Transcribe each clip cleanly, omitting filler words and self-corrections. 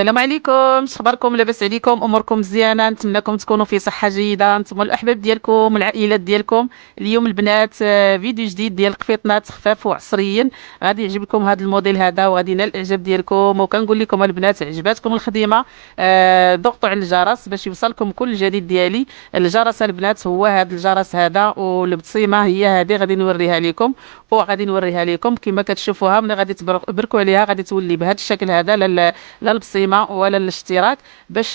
السلام عليكم، شخباركم؟ لاباس عليكم؟ اموركم مزيانه؟ نتمنىكم تكونوا في صحه جيده، نتوما الاحباب ديالكم العائلات ديالكم. اليوم البنات فيديو جديد ديال القفيطنات خفاف وعصريين. غادي يعجبكم هذا الموديل هذا وغادي ينال الاعجاب ديالكم. وكنقول لكم البنات عجباتكم الخدمه ضغطوا على الجرس باش يوصلكم كل جديد ديالي. الجرس البنات هو هذا الجرس هذا، والبصيمه هي هذه غادي نوريها لكم. وغادي نوريها لكم كما كتشوفوها، ملي غادي تبركوا عليها غادي تولي بهذا الشكل هذا. لا البصيمه ولا الاشتراك، باش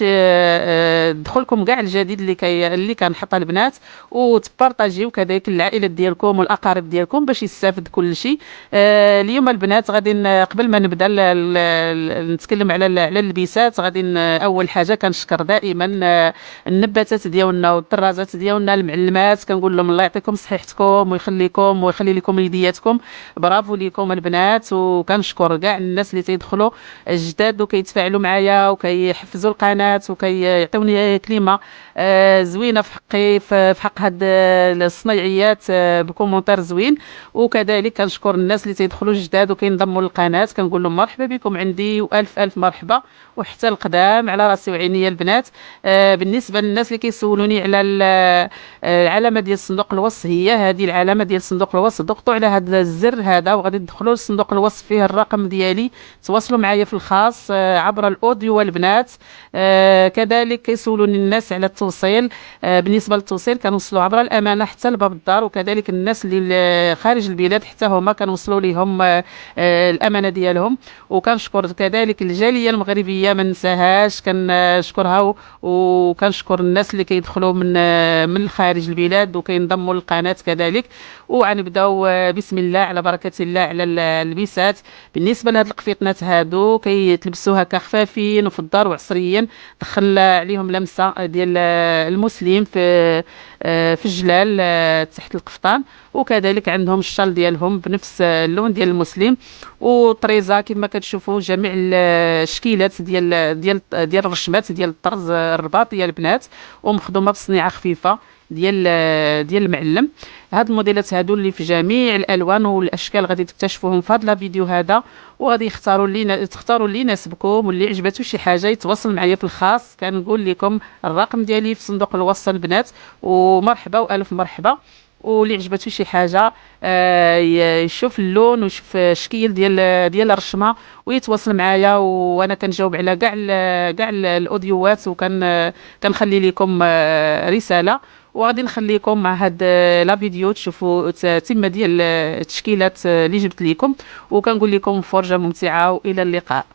تدخلكم كاع الجديد اللي كنحط البنات، وتبارطاجيو كذلك العائلات ديالكم والاقارب ديالكم باش يستافد كل شيء. اليوم البنات غادي قبل ما نبدا نتكلم على اللبسات، غادي اول حاجه كنشكر دائما النباتات ديالنا والطرازات ديالنا المعلمات. كنقول لهم الله يعطيكم صحيحتكم ويخليكم ويخلي لكم يدياتكم. برافو ليكم البنات. وكنشكر كاع الناس اللي تيدخلوا جداد وكيتفاعلوا معايا وكيحفزوا القناه وكيعطيوني كلمه زوينه في حقي، في حق هاد الصنايعيات بكومونتير زوين. وكذلك كنشكر الناس اللي تيدخلوا جداد وكينضموا للقناه، كنقول لهم مرحبا بكم عندي والف الف مرحبا. وحتى القدام على راسي وعيني يا البنات. بالنسبه للناس اللي كيسولوني على العلامه ديال صندوق الوصف، هي هذه العلامه ديال صندوق الوصف. ضغطوا على هذا الزر هذا وغادي تدخلوا لصندوق الوصف، فيه الرقم ديالي. تواصلوا معايا في الخاص عبر الاوديو والبنات. كذلك كيسولوني الناس على التوصيل. بالنسبه للتوصيل كنوصلوا عبر الامانه حتى لباب الدار، وكذلك الناس اللي خارج البلاد حتى هما كنوصلوا لهم الامانه ديالهم. وكنشكر كذلك الجاليه المغربيه ما ننساهاش، كنشكرها. وكنشكر الناس اللي كيدخلوا من الخارج البلاد وكينضموا للقناه كذلك. وغنبداو بسم الله على بركه الله على اللبسات. بالنسبه لهاد القفيطنات هادو كيتلبسوا هكا خفافين وفي الدار وعصريين. دخل عليهم لمسه ديال المسلم في الجلال تحت القفطان. وكذلك عندهم الشال ديالهم بنفس اللون ديال المسلم. وطريزه كما كتشوفوا جميع الشكيلات ديال الرشمات ديال الطرز الرباط ديال البنات، ومخدومه بصنيعه خفيفه ديال المعلم. هاد الموديلات هادو اللي في جميع الالوان والاشكال غادي تكتشفوهم في هذا الفيديو هذا. وغادي تختاروا اللي يناسبكم، واللي عجباتو شي حاجه يتواصل معايا في الخاص. كنقول لكم الرقم ديالي في صندوق الوصف البنات. ومرحبا والف مرحبا. واللي عجباتو شي حاجه يشوف اللون ويشوف الشكل ديال الرشمه ويتواصل معايا، وانا كنجاوب على كاع الاوديوات. كنخلي لكم رساله. وغادي نخليكم مع هاد لا فيديو تشوفوا تتمه ديال التشكيلات اللي جبت لكم. وكنقول لكم فرجه ممتعه والى اللقاء.